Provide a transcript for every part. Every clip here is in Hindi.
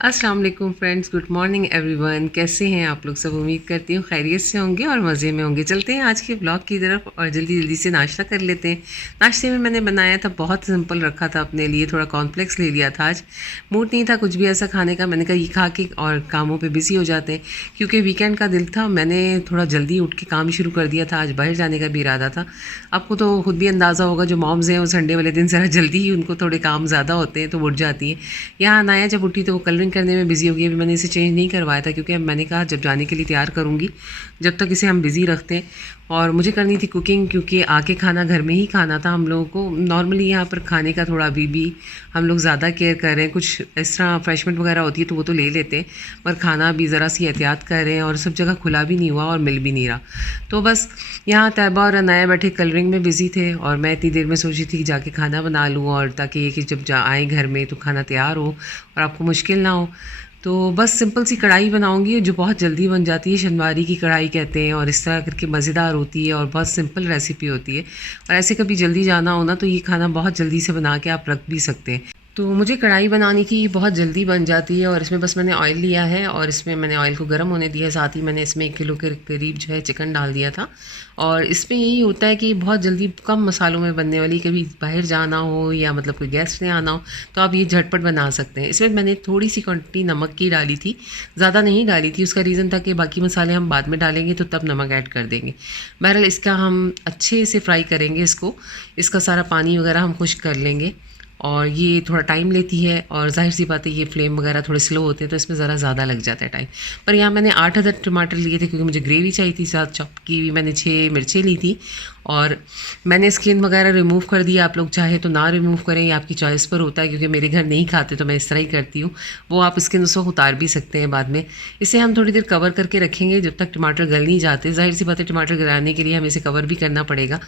अस्सलाम वालेकुम फ्रेंड्स, गुड मॉर्निंग एवरीवन। कैसे हैं आप लोग सब? उम्मीद करती हूँ खैरियत से होंगे और मज़े में होंगे। चलते हैं आज के ब्लॉग की तरफ और जल्दी जल्दी से नाश्ता कर लेते हैं। नाश्ते में मैंने बनाया था, बहुत सिंपल रखा था अपने लिए, थोड़ा कॉर्नफ्लेक्स ले लिया था। आज मूड नहीं था कुछ भी ऐसा खाने का, मैंने कहा ये खा के और कामों पर बिज़ी हो जाते हैं क्योंकि वीकेंड का दिन था। मैंने थोड़ा जल्दी उठ के काम शुरू कर दिया था, आज बाहर जाने का भी इरादा था। आपको तो खुद भी अंदाज़ा होगा, जो मॉम्स हैं वो संडे वाले दिन ज़रा जल्दी ही उनको थोड़े काम ज़्यादा होते हैं तो उठ जाती हैं। यहाँ अनाया जब उठी तो वो कलरिंग करने में बिज़ी हो गई। अभी मैंने इसे चेंज नहीं करवाया था क्योंकि अब मैंने कहा जब जाने के लिए तैयार करूँगी, जब तक इसे हम बिज़ी रखते हैं। और मुझे करनी थी कुकिंग क्योंकि आके खाना घर में ही खाना था हम लोगों को। नॉर्मली यहाँ पर खाने का थोड़ा अभी भी हम लोग ज़्यादा केयर कर रहे हैं। कुछ इस तरह फ्रेशमेंट वगैरह होती है तो वो तो ले लेते हैं, पर खाना भी ज़रा सी एहतियात कर रहे हैं और सब जगह खुला भी नहीं हुआ और मिल भी नहीं रहा। तो बस यहाँ तैयबा और अनाया बैठे कलरिंग में बिज़ी थे और मैं इतनी देर में सोची थी कि जाके खाना बना लूँ, और ताकि ये कि जब आए घर में तो खाना तैयार हो और आपको मुश्किल ना हो। तो बस सिंपल सी कढ़ाई बनाऊंगी जो बहुत जल्दी बन जाती है, शनवारी की कढ़ाई कहते हैं, और इस तरह करके मज़ेदार होती है और बहुत सिंपल रेसिपी होती है। और ऐसे कभी जल्दी जाना हो ना तो ये खाना बहुत जल्दी से बना के आप रख भी सकते हैं। तो मुझे कढ़ाई बनानी थी, बहुत जल्दी बन जाती है। और इसमें बस मैंने ऑयल लिया है और इसमें मैंने ऑयल को गर्म होने दिया है। साथ ही मैंने इसमें 1 किलो के करीब जो है चिकन डाल दिया था। और इसमें यही होता है कि बहुत जल्दी कम मसालों में बनने वाली, कभी बाहर जाना हो या मतलब कोई गेस्ट ने आना हो तो आप ये झटपट बना सकते हैं। इसमें मैंने थोड़ी सी क्वांटिटी नमक की डाली थी, ज़्यादा नहीं डाली थी। उसका रीज़न था कि बाकी मसाले हम बाद में डालेंगे तो तब नमक ऐड कर देंगे। बहरहाल इसका हम अच्छे से फ्राई करेंगे इसका सारा पानी वगैरह हम खुश्क कर लेंगे। और ये थोड़ा टाइम लेती है और ज़ाहिर सी बात है ये फ्लेम वगैरह थोड़े स्लो होते हैं तो इसमें ज़रा ज़्यादा लग जाता है टाइम। पर यहाँ मैंने 8 अदद टमाटर लिए थे क्योंकि मुझे ग्रेवी चाहिए थी। साथ चॉप की हुई मैंने 6 मिर्चें ली थी और मैंने स्किन वगैरह रिमूव कर दिया। आप लोग चाहे तो ना रिमूव करें, ये आपकी चॉइस पर होता है, क्योंकि मेरे घर नहीं खाते तो मैं इस तरह ही करती हूँ। वो आप स्किन उसको उतार भी सकते हैं बाद में। इसे हम थोड़ी देर कवर करके रखेंगे जब तक टमाटर गल नहीं जाते। ज़ाहिर सी बात है टमाटर गलाने के लिए हमें इसे कवर भी करना पड़ेगा।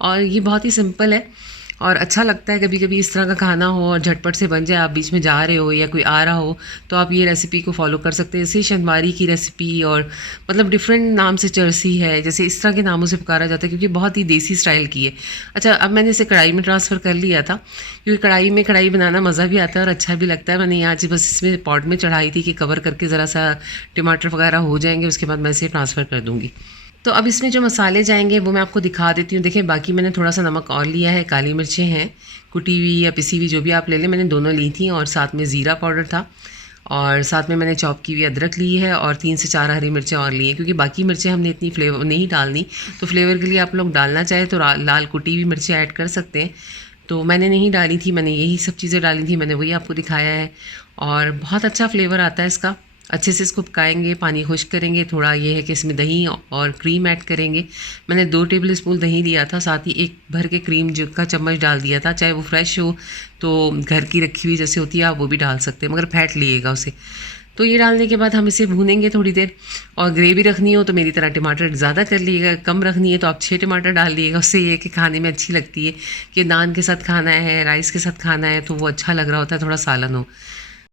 और ये बहुत ही सिंपल है और अच्छा लगता है। कभी कभी इस तरह का खाना हो और झटपट से बन जाए, आप बीच में जा रहे हो या कोई आ रहा हो तो आप ये रेसिपी को फॉलो कर सकते हैं। जैसे शनवारी की रेसिपी और मतलब डिफरेंट नाम से चरसी है, जैसे इस तरह के नामों से पुकारा जाता है क्योंकि बहुत ही देसी स्टाइल की है। अच्छा, अब मैंने इसे कढ़ाई में ट्रांसफ़र कर लिया था क्योंकि कढ़ाई बनाना मज़ा भी आता है और अच्छा भी लगता है। मैंने यहाँ बस इसमें पॉट में चढ़ाई थी कि कवर करके ज़रा सा टमाटर वगैरह हो जाएंगे, उसके बाद मैं इसे ट्रांसफ़र कर दूँगी। तो अब इसमें जो मसाले जाएंगे वो मैं आपको दिखा देती हूँ। देखिए, बाकी मैंने थोड़ा सा नमक और लिया है, काली मिर्चें हैं कुटी हुई या पिसी हुई जो भी आप ले लें, मैंने दोनों ली थी। और साथ में ज़ीरा पाउडर था और साथ में मैंने चॉप की हुई अदरक ली है और 3 से 4 हरी मिर्चें और ली हैं क्योंकि बाकी मिर्चें हमने इतनी फ्लेवर नहीं डालनी। तो फ्लेवर के लिए आप लोग डालना चाहे तो लाल कुटी हुई मिर्चें ऐड कर सकते हैं। तो मैंने नहीं डाली थी, मैंने यही सब चीज़ें डाली थी, मैंने वही आपको दिखाया है। और बहुत अच्छा फ्लेवर आता है इसका। अच्छे से इसको पकाएंगे, पानी खुश्क करेंगे। थोड़ा ये है कि इसमें दही और क्रीम ऐड करेंगे। मैंने 2 टेबल स्पून दही लिया था, साथ ही 1 भर के क्रीम जो का चम्मच डाल दिया था। चाहे वो फ्रेश हो तो घर की रखी हुई जैसे होती है आप वो भी डाल सकते हैं, मगर फैट लिएगा उसे। तो ये डालने के बाद हम इसे भूनेंगे थोड़ी देर। और ग्रेवी रखनी हो तो मेरी तरह टमाटर ज़्यादा कर लीजिएगा, कम रखनी है तो आप 6 टमाटर डाल लीजिएगा। उससे ये कि खाने में अच्छी लगती है कि नान के साथ खाना है, राइस के साथ खाना है तो वो अच्छा लग रहा होता है, थोड़ा सालन हो।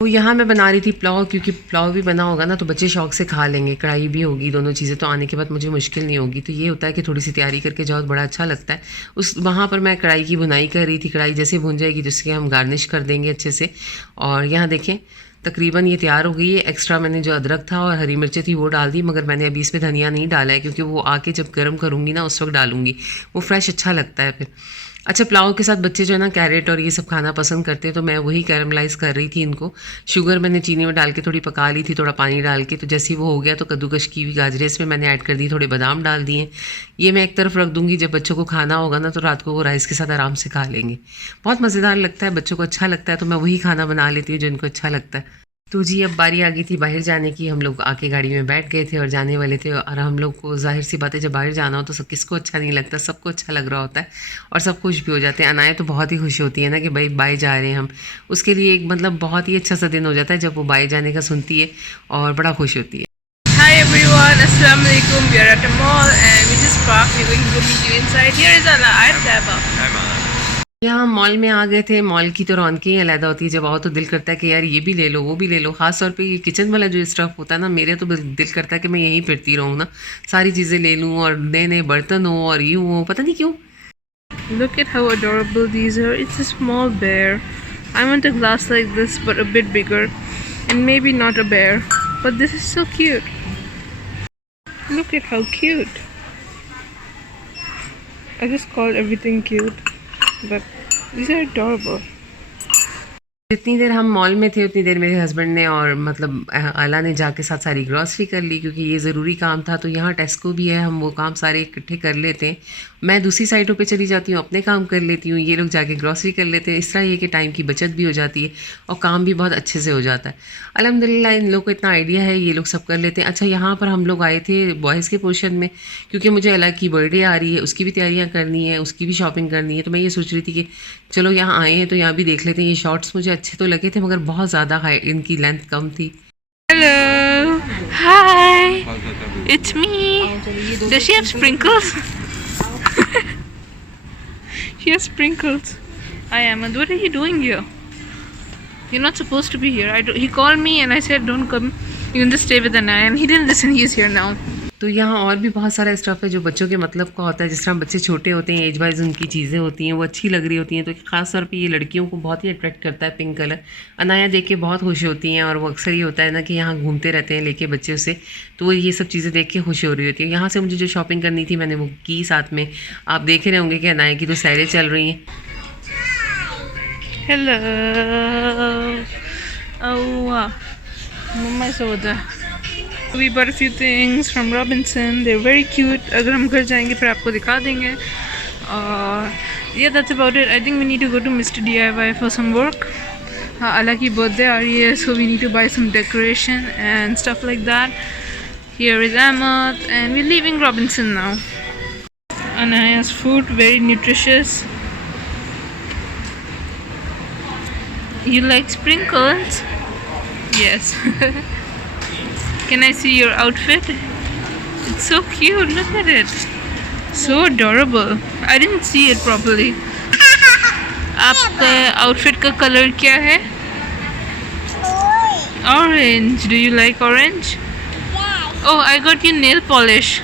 तो यहाँ मैं बना रही थी पुलाव, क्योंकि पुलाव भी बना होगा ना तो बच्चे शौक से खा लेंगे, कढ़ाई भी होगी, दोनों चीज़ें तो आने के बाद मुझे मुश्किल नहीं होगी। तो ये होता है कि थोड़ी सी तैयारी करके जाओ, बड़ा अच्छा लगता है। उस वहाँ पर मैं कढ़ाई की बुनाई कर रही थी। कढ़ाई जैसे भुन जाएगी तो उसके हम गार्निश कर देंगे अच्छे से। और यहाँ देखें तकरीबन ये तैयार हो गई है। एक्स्ट्रा मैंने जो अदरक था और हरी मिर्चें थी वो डाल दी, मगर मैंने अभी इसमें धनिया नहीं डाला है क्योंकि वो आके जब गर्म करूँगी ना उस वक्त डालूँगी, वो फ्रेश अच्छा लगता है फिर। अच्छा, पुलाव के साथ बच्चे जो है ना कैरेट और ये सब खाना पसंद करते हैं तो मैं वही कैरमलाइज़ कर रही थी इनको। शुगर मैंने चीनी में डाल के थोड़ी पका ली थी, थोड़ा पानी डाल के। तो जैसे ही वो हो गया तो कद्दूकश की हुई गाजरें इसमें मैंने ऐड कर दी, थोड़े बादाम डाल दिए। ये मैं एक तरफ रख दूँगी, जब बच्चों को खाना होगा ना तो रात को वो राइस के साथ आराम से खा लेंगे। बहुत मज़ेदार लगता है, बच्चों को अच्छा लगता है, तो मैं वही खाना बना लेती हूँ जो इनको अच्छा लगता है। तो जी अब बारी आ गई थी बाहर जाने की। हम लोग आके गाड़ी में बैठ गए थे और जाने वाले थे। और हम लोग को ज़ाहिर सी बात है जब बाहर जाना हो तो सब किसको अच्छा नहीं लगता, सबको अच्छा लग रहा होता है और सब खुश भी हो जाते हैं। अनाया तो बहुत ही खुश होती है ना कि भाई बाय जा रहे हैं हम, उसके लिए एक मतलब बहुत ही अच्छा सा दिन हो जाता है जब वो बाय जाने का सुनती है और बड़ा खुश होती है। Hi everyone, Assalamu alaikum. We are at a mall and we just parked. We're going to meet you inside. Here is Ala. I'm Deba. यहाँ मॉल में आ गए थे। मॉल की तो रौनक ही अलग होती है, जब आओ तो दिल करता है कि यार ये भी ले लो वो भी ले लो। ख़ास तौर पे ये किचन वाला जो स्टफ़ होता है ना, मेरे तो दिल करता है कि मैं यहीं फिरती रहूँ ना, सारी चीज़ें ले लूँ और नए नए बर्तन हो और यूँ हो, पता नहीं क्यों। Look at how adorable these are. It's a small bear. I want a glass like this but a bit bigger. and maybe not a bear, but this is so cute. Look at how cute. I just called everything cute, but these are adorable. जितनी देर हम मॉल में थे उतनी देर मेरे हस्बैंड ने और मतलब आला ने जाके साथ सारी ग्रॉसरी कर ली, क्योंकि ये ज़रूरी काम था। तो यहाँ टेस्को भी है, हम वो काम सारे इकट्ठे कर लेते हैं। मैं दूसरी साइडों पे चली जाती हूँ, अपने काम कर लेती हूँ, ये लोग जाके ग्रॉसरी कर लेते हैं। इस तरह ये कि टाइम की बचत भी हो जाती है और काम भी बहुत अच्छे से हो जाता है। अल्हम्दुलिल्लाह इन लोग को इतना आइडिया है, ये लोग सब कर लेते हैं। अच्छा, यहाँ पर हम लोग आए थे बॉयज़ के पोर्शन में, क्योंकि मुझे अला की बर्थडे आ रही है, उसकी भी तैयारियाँ करनी है, उसकी भी शॉपिंग करनी है। तो मैं ये सोच रही थी कि चलो यहाँ आए हैं तो यहाँ भी देख लेते हैं। ये शॉर्ट्स मुझे अच्छे तो लगे थे मगर बहुत ज़्यादा हाई, इनकी लेंथ कम थी। Hello. Hi. It's me. Does she have sprinkles? She has sprinkles. Hi, Ahmed. What are you doing here? You're not supposed to be here. He called me and I said, don't come. You can just stay with Anaya. And he didn't listen. He is here now. तो यहाँ और भी बहुत सारा स्टफ़ है जो बच्चों के मतलब का होता है। जिस तरह बच्चे छोटे होते हैं, एज वाइज उनकी चीज़ें होती हैं, वो अच्छी लग रही होती हैं। तो ख़ास तौर पे ये लड़कियों को बहुत ही अट्रैक्ट करता है पिंक कलर। अनाया देख के बहुत खुश होती हैं और वो अक्सर ये होता है ना कि यहाँ घूमते रहते हैं लेके बच्चे उसे, तो वो ये सब चीज़ें देख के खुश हो रही होती है। यहाँ से मुझे जो शॉपिंग करनी थी मैंने वो की साथ में। आप देख रहे होंगे कि अनाया की तो सैरें चल रही हैं। Hello. Oh, Mama is over there. We bought a few things from Robinson. They're very cute. अगर हम घर जाएंगे फिर आपको दिखा देंगे. Yeah, that's about it. I think we need to go to Mr. DIY for some work. Ala ki birthday aa rahi hai, so we need to buy some decoration and stuff like that. Here is Ahmed, and we're leaving Robinson now. Anaya's food, very nutritious. You like sprinkles? Yes. Can I see your outfit? It's so cute. Look at it. So adorable. I didn't see it properly. आपका outfit का color क्या है? Orange. Do you like orange? Yes. Oh, I got you nail polish.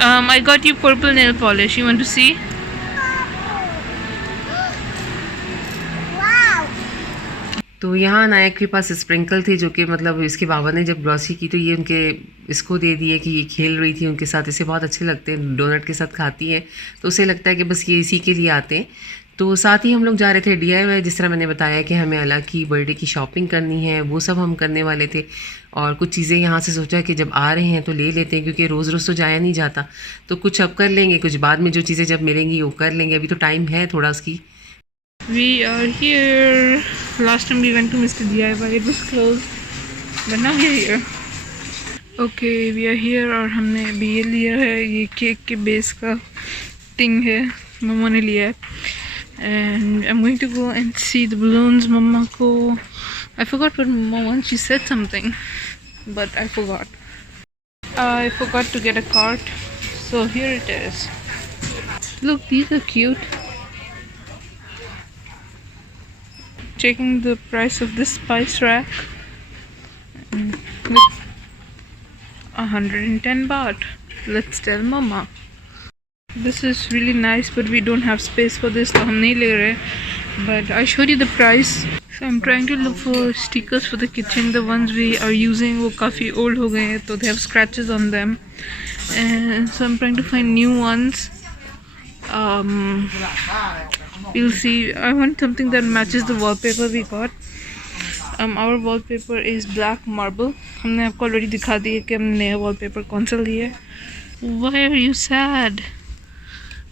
I got you purple nail polish. You want to see? तो यहाँ नायक के पास स्प्रिंकल थे जो कि मतलब इसके बाबा ने जब ग्रॉसरी की तो ये उनके इसको दे दिए कि ये खेल रही थी उनके साथ, इसे बहुत अच्छे लगते हैं, डोनट के साथ खाती है तो उसे लगता है कि बस ये इसी के लिए आते हैं। तो साथ ही हम लोग जा रहे थे DIY, जिस तरह मैंने बताया कि हमें अला की बर्थडे की शॉपिंग करनी है, वो सब हम करने वाले थे। और कुछ चीज़ें यहाँ से सोचा कि जब आ रहे हैं तो ले लेते हैं, क्योंकि रोज़ रोज़ तो जाया नहीं जाता। तो कुछ अब कर लेंगे, कुछ बाद में जो चीज़ें जब मिलेंगी वो कर लेंगे, अभी तो टाइम है थोड़ा उसकी। We are here. Last time we went to Mr. DIY, it was closed, but now we are here. Okay, we are here और हमने अभी ये लिया है, ये केक के बेस का थिंग है, मम्मा ने लिया है। And I'm going to go and see the balloons. मम्मा को I forgot what mama wants. She said something, but I forgot. I forgot to get a cart, so here it is. Look, these are cute. Checking the price of this spice rack. Look, 110 baht. Let's tell mama. This is really nice, but we don't have space for this, so हम नहीं ले रहे. But I showed you the price. So I'm trying to look for stickers for the kitchen. The ones we are using वो काफ़ी old हो गए हैं, तो they have scratches on them. And so I'm trying to find new ones. We'll see. I want something that matches the wallpaper we got. Our wallpaper is black marble. हमने आपको ऑलरेडी दिखा दिया कि हमने नया wallpaper कौन सा लिया है. Why are you sad?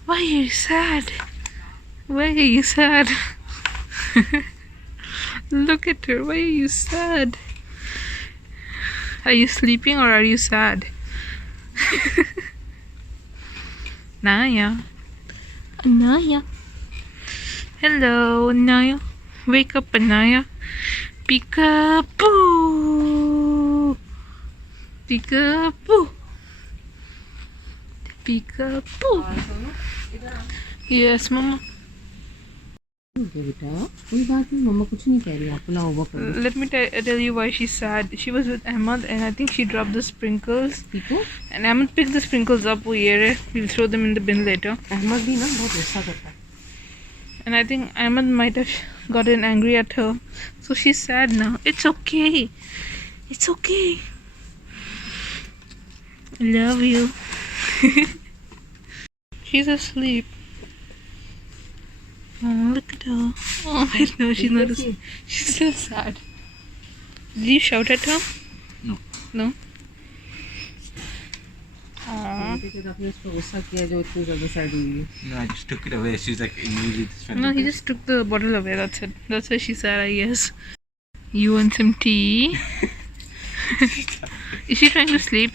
Why are you sad? Why are you sad? Look at her. Why are you sad? Are you sleeping or are you sad? Naya. Anaya. Hello, Anaya. Wake up, Anaya. Peekaboo. Peekaboo. Peekaboo. Yes, Mama. बेटा कोई बात नहीं, मम्मा कुछ नहीं कह रही, आप ना ओवर कर लो। Let me tell you why she's sad. She was with Ahmed and I think she dropped the sprinkles. पीको And Ahmed picked the sprinkles up. वो ये रहे. We'll throw them in the bin later. Ahmad भी ना बहुत गुस्सा करता है। And I think Ahmed might have gotten angry at her. So she's sad now. It's okay. It's okay. I love you. She's asleep. Oh, look at her. Oh, wait, no, she's not asleep. She's still sad. Did you shout at her? No. No? Aww. No, I just took it away. She's like immediately just went No, like he this. just took the bottle away, that's it. That's why she's sad, I guess. You want some tea? Is she trying to sleep?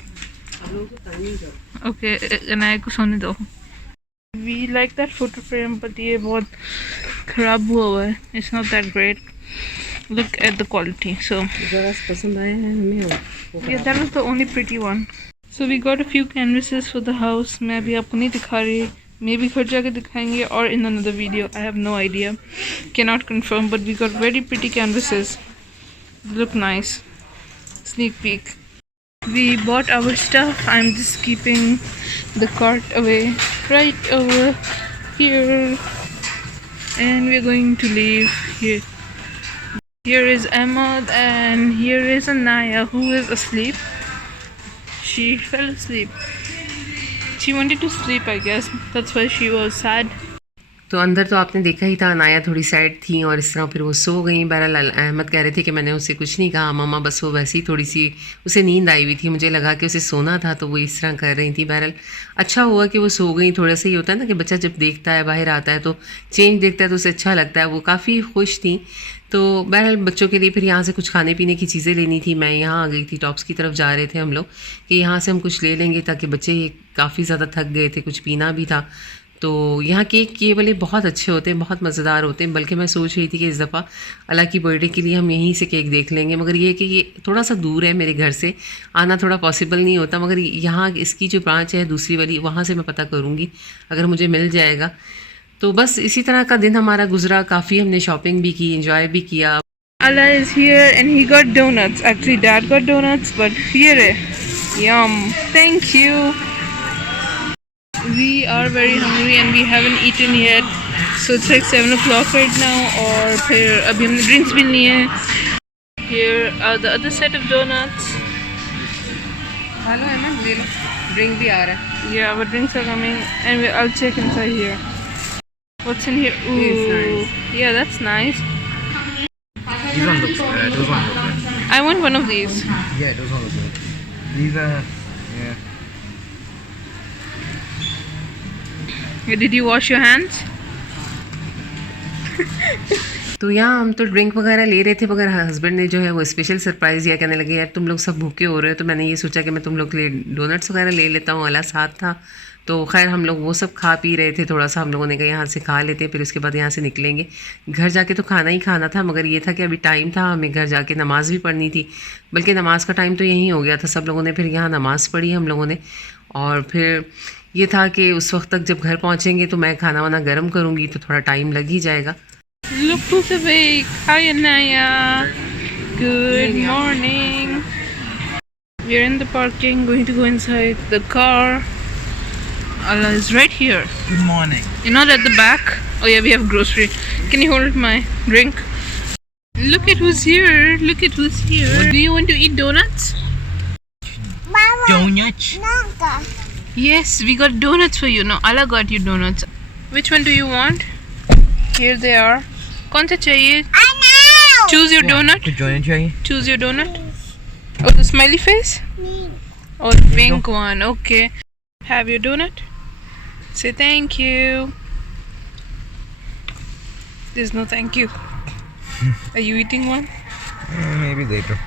Okay, Anaya को सोने दो. We like that photo frame, but ये बहुत खराब हुआ है. It's not that great. Look at the quality. So पसंद आया है हमें yeah, that was the only pretty one. So we got a few canvases for the house. मैं अभी आपको नहीं दिखा रही. Maybe घर जाके दिखाएंगे or in another video. I have no idea. Cannot confirm, but we got very pretty canvases. They look nice. Sneak peek. We bought our stuff. I'm just keeping the cart away right over here. And we're going to leave here. Here is Ahmad and here is Anaya who is asleep. She fell asleep. She wanted to sleep, I guess. That's why she was sad. तो अंदर तो आपने देखा ही था, अनाया थोड़ी सैड थी और इस तरह फिर वो सो गई. बहरहाल अहमद कह रहे थे कि मैंने उसे कुछ नहीं कहा मम्मा, बस वो वैसे ही थोड़ी सी उसे नींद आई हुई थी, मुझे लगा कि उसे सोना था तो वो इस तरह कर रही थी. बहरहाल अच्छा हुआ कि वो सो गई. थोड़ा सा ही होता है ना कि बच्चा जब देखता है बाहर आता है तो चेंज देखता है तो उसे अच्छा लगता है. वो काफ़ी खुश थी. तो बहरहाल बच्चों के लिए फिर यहाँ से कुछ खाने पीने की चीज़ें लेनी थी. मैं यहाँ आ गई थी, टॉप्स की तरफ जा रहे थे हम लोग कि यहाँ से हम कुछ ले लेंगे ताकि बच्चे काफ़ी ज़्यादा थक गए थे, कुछ पीना भी था. तो यहाँ केक ये वाले बहुत अच्छे होते हैं, बहुत मज़ेदार होते हैं. बल्कि मैं सोच रही थी कि इस दफ़ा अल्लाह की बर्थडे के लिए हम यहीं से केक देख लेंगे, मगर ये कि ये थोड़ा सा दूर है मेरे घर से, आना थोड़ा पॉसिबल नहीं होता. मगर यहाँ इसकी जो ब्रांच है दूसरी वाली, वहाँ से मैं पता करूँगी अगर मुझे मिल जाएगा. तो बस इसी तरह का दिन हमारा गुजरा. काफ़ी हमने शॉपिंग भी की, इंजॉय भी किया. Allah is here and he got donuts. Actually, Dad got donuts, but here hai. Yum. Thank you. We are very hungry and we haven't eaten yet. So it's like 7 o'clock right now. और फिर अभी हमने drinks भी लिए हैं. Here are the other set of donuts. Hello है ना, ले लो, ड्रिंक भी आ रहा है. Yeah, our drinks are coming and I'll check inside here. What's in here? Ooh. It's nice. Yeah, that's nice. These one looks good. Those one look good. I want one of these. Yeah, those one look good. These are, yeah. Did you wash your hands? तो यहाँ हम तो ड्रिंक वगैरह ले रहे थे, मगर हस्बैंड ने जो है वो स्पेशल सरप्राइज़ दिया. कहने लगे यार तुम लोग सब भूखे हो रहे हो, तो मैंने ये सोचा कि मैं तुम लोग के लिए डोनट्स वगैरह ले लेता हूँ. अला साथ था तो खैर हम लोग वो सब खा पी रहे थे. थोड़ा सा हम लोगों ने कहा यहाँ से खा लेते हैं, फिर उसके बाद यहाँ से निकलेंगे. घर जाके तो खाना ही खाना था, मगर ये था कि अभी टाइम था, हमें घर जाके नमाज़ भी पढ़नी थी. बल्कि नमाज़ का टाइम तो यहीं हो गया था. सब लोगों ने फिर यहाँ नमाज़ पढ़ी हम लोगों ने. और फिर ये था कि उस वक्त तक जब घर पहुँचेंगे तो मैं खाना वाना गर्म करूँगी, तो थोड़ा टाइम लग ही जाएगा. Look who's awake. Hi Anaya. Good morning. We're in the parking, going to go inside the car. Allah is right here. Good morning. You're not at the back. Oh yeah, we have grocery. Can you hold my drink? Look at who's here. Look at who's here. Do you want to eat donuts? Donuts. Yes, we got donuts for you. No, Allah got you donuts. Which one do you want? Here they are. कौन सा चाहिए? Choose your donut. The donut चाहिए. Choose your donut. Oh, the smiley face? Oh, the pink one. Okay. Have your donut. Say thank you. There's no thank you. Are you eating one? Maybe later.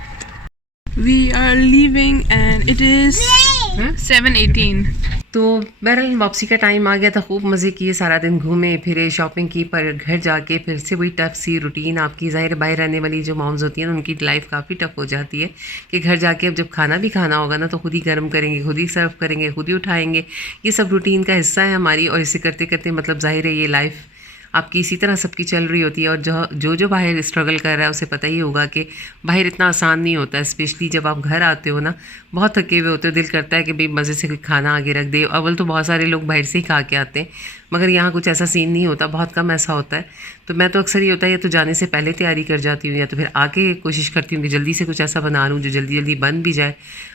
We are leaving and it is 7:18. तो बहरहाल वापसी का टाइम आ गया था. खूब मज़े किए, सारा दिन घूमे फिरे, शॉपिंग की, पर घर जाके फिर से वही टफ सी रूटीन. आपकी ज़ाहिर बाहर रहने वाली जो मॉम्स होती हैं ना, उनकी लाइफ काफ़ी टफ हो जाती है कि घर जाके अब जब खाना भी खाना होगा ना तो खुद ही गर्म करेंगे, खुद ही सर्व करेंगे, खुद ही उठाएंगे. ये सब रूटीन का हिस्सा है हमारी. और इसे करते करते मतलब ज़ाहिर है ये लाइफ आपकी इसी तरह सबकी चल रही होती है। और जो बाहर स्ट्रगल कर रहा है उसे पता ही होगा कि बाहर इतना आसान नहीं होता है। स्पेशली जब आप घर आते हो ना, बहुत थके हुए होते हो, दिल करता है कि भाई मज़े से कोई खाना आगे रख दे। अव्वल तो बहुत सारे लोग बाहर से ही खा के आते हैं, मगर यहाँ कुछ ऐसा सीन नहीं होता, बहुत कम ऐसा होता है। तो मैं तो अक्सर ये होता है या तो जाने से पहले तैयारी कर जाती हूँ या तो फिर आके कोशिश करती हूँ कि जल्दी से कुछ ऐसा बना लूँ जो जल्दी जल्दी बन भी जाए।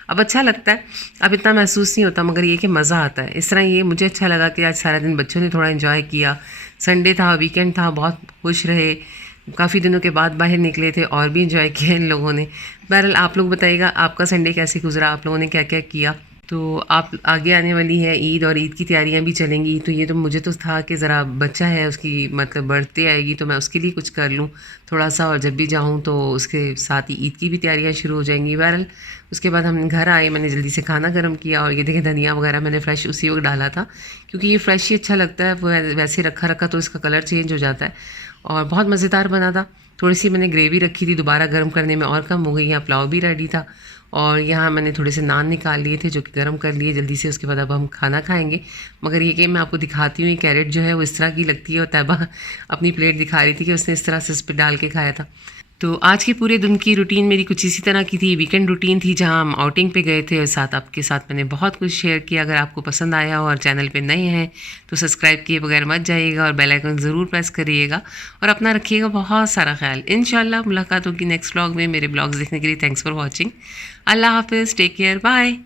अब अच्छा लगता है, अब इतना महसूस नहीं होता, मगर ये कि मज़ा आता है। इस तरह ये मुझे अच्छा लगा कि आज सारा दिन बच्चों ने थोड़ा एंजॉय किया। संडे था, वीकेंड था, बहुत खुश रहे। काफ़ी दिनों के बाद बाहर निकले थे और भी इंजॉय किया इन लोगों ने। बहरहाल आप लोग बताइएगा आपका संडे कैसे गुजरा, आप लोगों ने क्या क्या किया। तो आप आगे आने वाली है ईद और ईद की तैयारियां भी चलेंगी। तो ये तो मुझे तो था कि ज़रा बच्चा है, उसकी मतलब बर्थडे आएगी तो मैं उसके लिए कुछ कर लूँ थोड़ा सा, और जब भी जाऊँ तो उसके साथ ही ईद की भी तैयारियां शुरू हो जाएंगी। बहरहाल उसके बाद हम घर आए, मैंने जल्दी से खाना गर्म किया और ये देखें धनिया वगैरह मैंने फ्रेश उसी वक्त डाला था, क्योंकि ये फ्रेश ही अच्छा लगता है। वो वैसे रखा रखा तो इसका कलर चेंज हो जाता है। और बहुत मज़ेदार बना था। थोड़ी सी मैंने ग्रेवी रखी थी, दोबारा गर्म करने में और कम हो गई। यहाँ पुलाव भी रेडी था और यहाँ मैंने थोड़े से नान निकाल लिए थे जो कि गर्म कर लिए जल्दी से। उसके बाद अब हम खाना खाएंगे। मगर ये कि मैं आपको दिखाती हूँ, ये कैरेट जो है वो इस तरह की लगती है और तैयबा अपनी प्लेट दिखा रही थी कि उसने इस तरह से इस पर डाल के खाया था। तो आज के पूरे दिन की रूटीन मेरी कुछ इसी तरह की थी। वीकेंड रूटीन थी जहां हम आउटिंग पे गए थे और साथ आपके साथ मैंने बहुत कुछ शेयर किया। अगर आपको पसंद आया हो और चैनल पे नए हैं तो सब्सक्राइब किए बगैर मत जाइएगा और बेल आइकन ज़रूर प्रेस करिएगा और अपना रखिएगा बहुत सारा ख्याल। इंशाल्लाह मुलाकात होगी नेक्स्ट व्लॉग में। मेरे ब्लॉग्स देखने के लिए थैंक्स फॉर वॉचिंग। अल्लाह हाफिज़, टेक केयर, बाय।